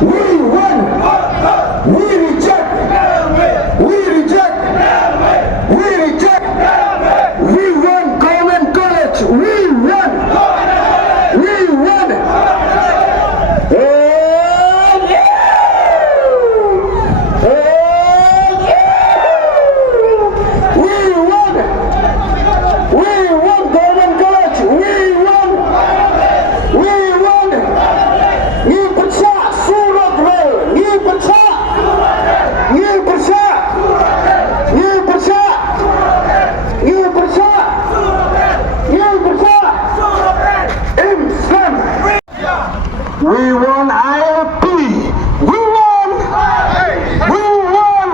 We won. We reject. We reject. We reject. We won government college. We won. We won. Oh yeah. Oh yeah. We won. We won government college. We won. We won. Ni pecah surat rel. Ni pecah. Ni pecah. Ni pecah. Ni pecah. Ni pecah. Islam. We won ILP. We won. We won.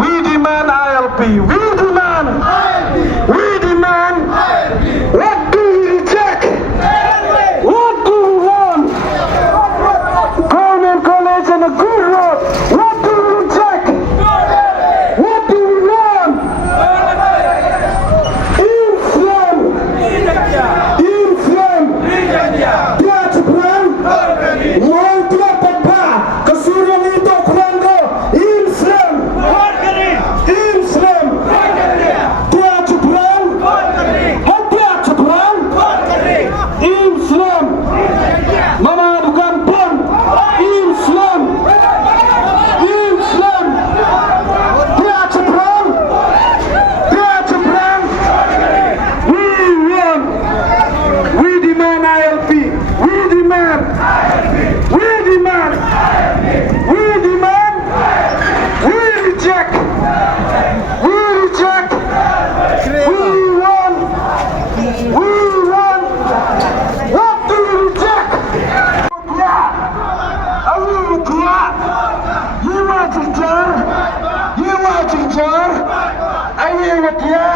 We demand ILP. We demand. We demand. What do we reject? What do we want? Government college and a good road. What do we reject? What do we want? Islam. Islam. Dia seberang. Mau tidak apa? Kesuruhan itu kerana Islam. Islam. Dia seberang. Dia seberang. Islam. Mama bukan pun. Islam. Islam. Dia seberang. Dia seberang. We won. We demand ILP. We demand. We demand. We demand. We reject. We reject. We won. We won. What do we reject? Ya. Ayo dia. Yiwa cincang. Yiwa cincang. Ayo dia.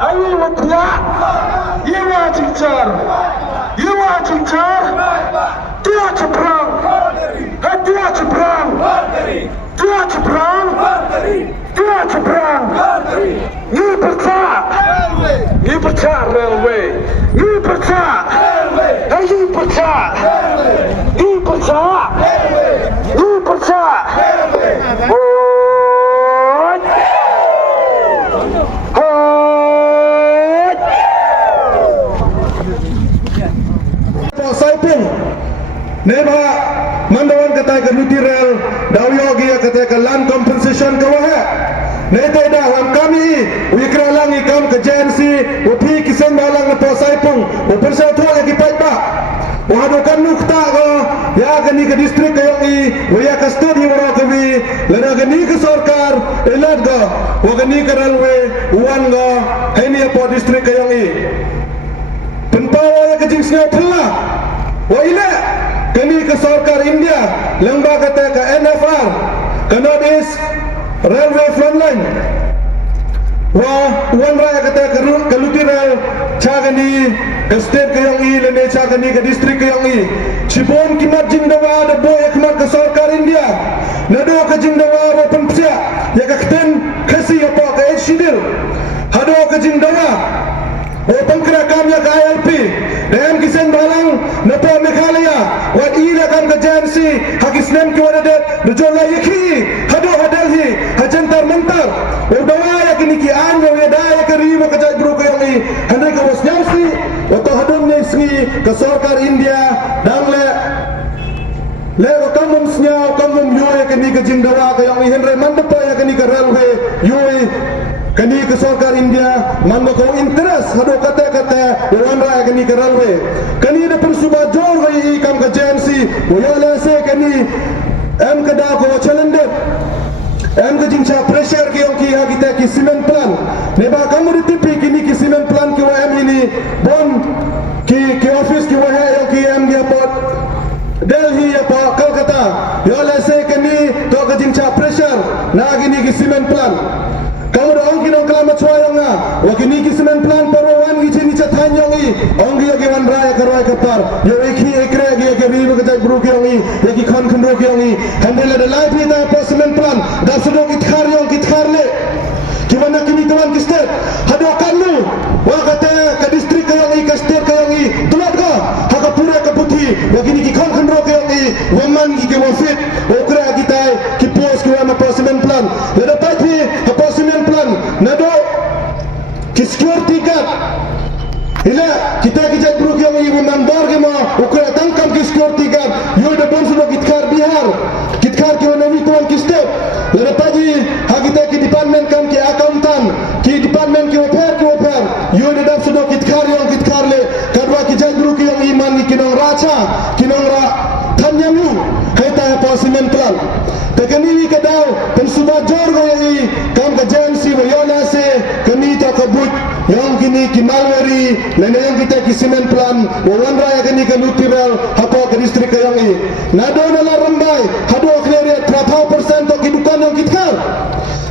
Ayo dia. Yiwa cincang. Yiwa cincang. Dia ceprang. Dia ceprang. Dia ceprang. Dia ceprang. Ni pecah. Ni pecah railway. Ni pecah. Ni pecah. Ni pecah. Ni pecah. Oh. Saipung Neba Mandawan kata ke Nutirel Dawyogi kata ke land compensation ke wahak Nete dah lam kami Wikra lang ikam ke JNC Upi kiseng balang na po Saipung Upersya tuwa ya kipat ba Wahadukan nukta ko Ya gani ke distrik kayong i Waya ka studi waro kawi Lana gani ke sorkar Ilad ko Wagani ke railway Uwan ko Haini po distrik kayong i Pempawa ya kejing sengaw telah Wa ila kani ke sarkar India lembaga kata ke NFR ke North East Railway Frontline wa wan raya kata ke Lutirel chagani ke state ke yang i lene chagani ke distrik ke yang i Chibon kimat jingdawa ada boy kimat ke sarkar India nado ke jingdawa wa penpsia ya ke keten kasi apa ke Shidil hado ke jingdawa Opang kerakam ya ke ILP Dalam kisah balang Napa Meghalaya Wat ira kam ke JNC Hakisnem ki wadadat Nujola yaki Hado hadalhi Hajantar mentar Udawa ya kini ki anyo ya daya ke rima ke jai bro ke yang ni Handai ke was nyamsi Wato hadom nyamsi Ke sarkar India Dang le kamum snya kamum yoy kini ke jingdawa ke yang ni Henry mandapa ya kini ke railway yoy kani ke sarkar India mangga ko interest hado kata wanra kani ke railway kani da persuba jor gai kam ke JNC wala se kani am kada ko chalender am ke jingcha pressure ke ki ha kita ki cement plan ne ba kamu ditipi kini ki cement plan ki wa am ini bon ki office ki wa ha ki am dia pot Delhi apa Kolkata wala se kani to ke jingcha pressure na gini ki cement plan kamu dah ongki dong kelamat suayong nga wakini kisimen plan parawan gici ni catanyong i ongki yogi wan raya karwai kapar yo eki ekre gi eki ribu kejai buru ki yongi yeki khan khandro ki yongi handela da lai pi da pasimen plan da sudong ithar yong ithar le kiwana kini kawan ki state hado kanu wa kata ke distrik ka yongi ke state ka yongi tulat ka haka pura ka puthi begini ki kon ro ke yang i waman ki wafit okra kita ki pos ki wama posimen plan lada pati posimen plan nado ki security guard ila kita kijat bro ki yang i waman bar ke ma okra tangkam ki security guard yo da bon suno kitkar bihar kitkar ki wana wituan ki step lada pati ha kita ki department kam ki accountant ki department ki oper yo da dap suno kitkar le kadwa kijat bro ki yang iman ki kinong racha kinong ra tanyamu kita posimen plan tekani kadau pensuba jorgo yang kam ka jansi wa yona se kami ta kabut yang kini ki malwari nana yang kita ki semen plan wa wanra ya kini ka lutiral hapo ka distrik yang i nado na rambai hado clear 30% to kidukan yang kitkar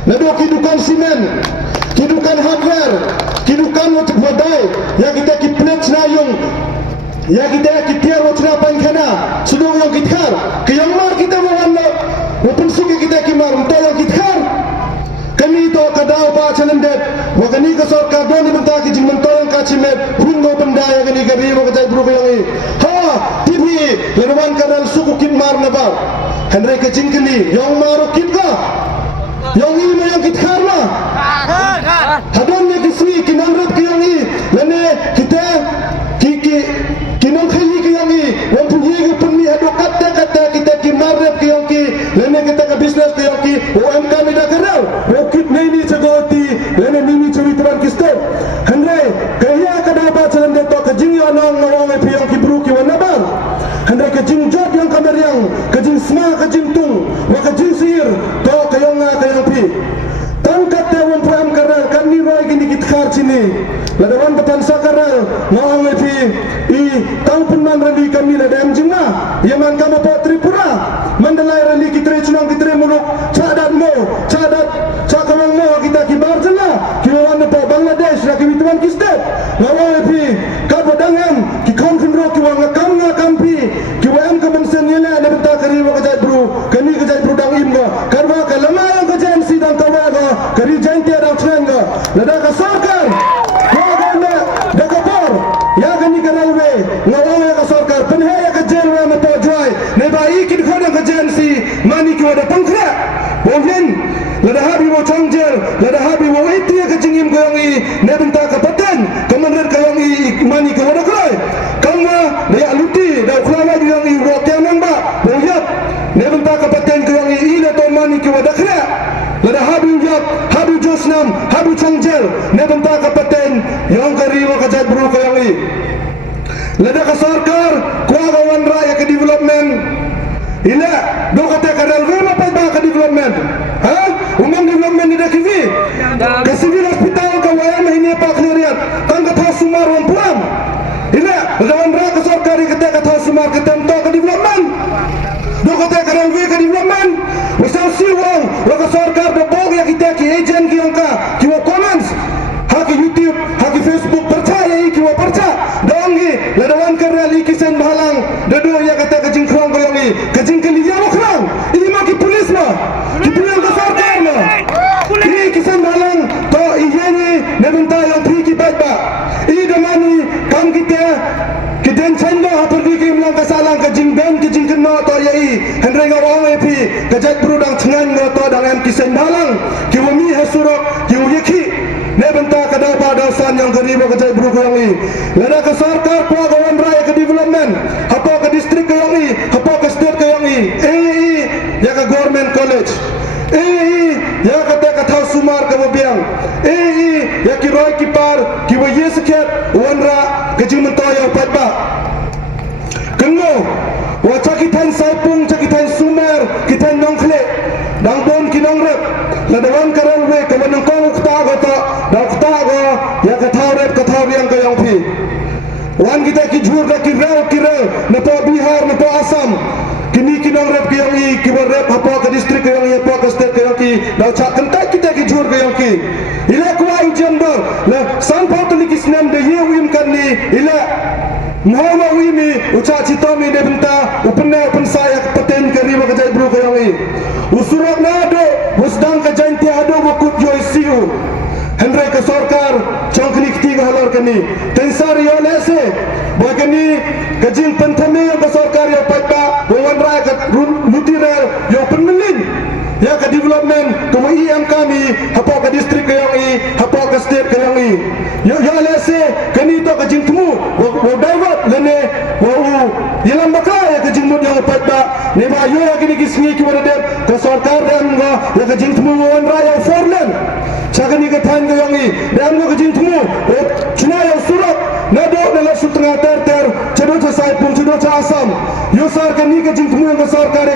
nado kidukan semen kidukan hardware kidukan untuk wadai yang kita ki plate na yung ya kita kipiar wacana pankana sudah yang kitkar yang mar kita mawana wapun suki kita kimar untuk yang kitkar kami itu kadau pa chalendet wakani ka sarkar doni benta ki jing mentol yang kacimet hungo benda yang kini kari wa kajai buru yang ini ha tv lerwan kanal suku kimar nabar Henry ka jing kini yang maru kinka yang ini yang kitkar lah hadon yang kiswi kinamrat ki yang ini lene kita kinong khayi ki yang i wan puye ki punni hado kata kita ki marrep ki yang ki lene kita ka business ki yang ki OM kami da karau o kit nei ni chagoti lene mimi churi tuan ki step handre kaya ka da ba chalam de to ka jing yo nong nawang pi yang ki bru ki wan nabar handre ka jing job yang kamar yang ka jing sma ka jing tung wa ka jing sir to ka yang pi tangkat te wan pram karal kan ni roi ki dikit khar chini ladawan patan sakaral nawang pi i taupun man rali kami la dem jingna yaman kama po Tripura mandalai rali kitre chunang kitre muluk cadat mo cadat cakamang mo kita kibar jela kiwan po Bangladesh la kiwituan kistet nawang pi kabodangam ki konfindro ki wanga kampi ki wam kamansen yela na benta kari wa kajai bru kani kajai bru dang imga karwa kalama yang kajan sidang kawaga kari jante dang chenga lada ka sarkar ya kani kanalwe ngawawe ka sarkar penhaya ka jenwa mato joy ne bai kin khona ka jensi mani ki wada pangkra bongen lada habi wo changjer lada habi wo itia ka jingim ko yangi ne benta ka paten kamander ka yangi mani ka wada krai kama ne aluti da khulama di yangi ro kyanang ba bongyat ne benta ka paten ka yangi ila to mani ki wada kra lada habi yap habi josnam habi changjer ne benta ka paten yang kariwa ka jat bru ka yangi lada ka sarkar kwa ga wan raya ka development ila do ka te ka railway ma pa ka development ha umang development ni da kivi ka civil hospital ka waya ma hini pa cleariat tang ka tha sumar wan puam ila lada wan raya ka sarkar ka te ka tha sumar ka tem to ka development do ka te ka railway ka development wasal siwang wa ka sarkar do bog ya kita ki agent ki angka ki wa comments haki YouTube haki Facebook percaya iki wa perca dongi ladawan karali kisen bahalang dadu ya kata kajing krong koyongi kajing kali ya krong ini ma ki polis ma ki polis ka sarkar ma ini kisen bahalang to iyeni nebenta yang pri ki ba ini damani kam kita kiden chanda haperdi ki mlang kasalang kajing ben kajing kena to yai hendre ngawang epi kajat brudang thengan ngoto dang em kisen bahalang ki wami hasurok ki yeki ne benta kada pada san yang gariba kajai buru yang i lada ka sarkar kwa gawan raya ke development apa ke distrik ke yang i apa ke state ke yang i ya ka government college ya ka te ka thau sumar ka biang ya ki roi ki par ki wa yesket wanra ke jimento ya patba kengo wa chakitan saipung chakitan sumer kitan nongkhle dangbon kinongrep ladawan karalwe kawanang kong ukta go ya kathawrep yang kayang pi wan kita ki jhur da ki raw na po Bihar na po Assam kini kinongrep ki yang i ki warep hapo ka district yang i hapo ka state yang ki daw cha kantai kita ki jhur yang ki ila kwa ujambar na sanpau tulikisnam de ye wim kanni ila Muhawa wimi uca citomi de benta upna saya paten kari wa kajai bru kayang i usurak na do wasdang ka janti ado wakut yo isiu Henry ka ke sorkar chong kini ketiga halar kini tensar yo lese bagani kajing pentame ke sorkar yo paita wawan raya ke lutirel yo penmelin ya ke development kuma IM kami hapa ke distrik ke yang i hapa ke state ke yang i yo lese kini to kajing temu wa dawat lene wa yelam bakaya kajing mud yang paita ne ba yo kini kisngi ki wada ke sorkar dan ya kajing temu wawan raya forlen Chagani ke than ke yang i dan ko kajing temu chuna yo surat nado nala sutengah ter cedo cha sai pun cedo cha asam yo sar kani kajing temu yang ke sorkar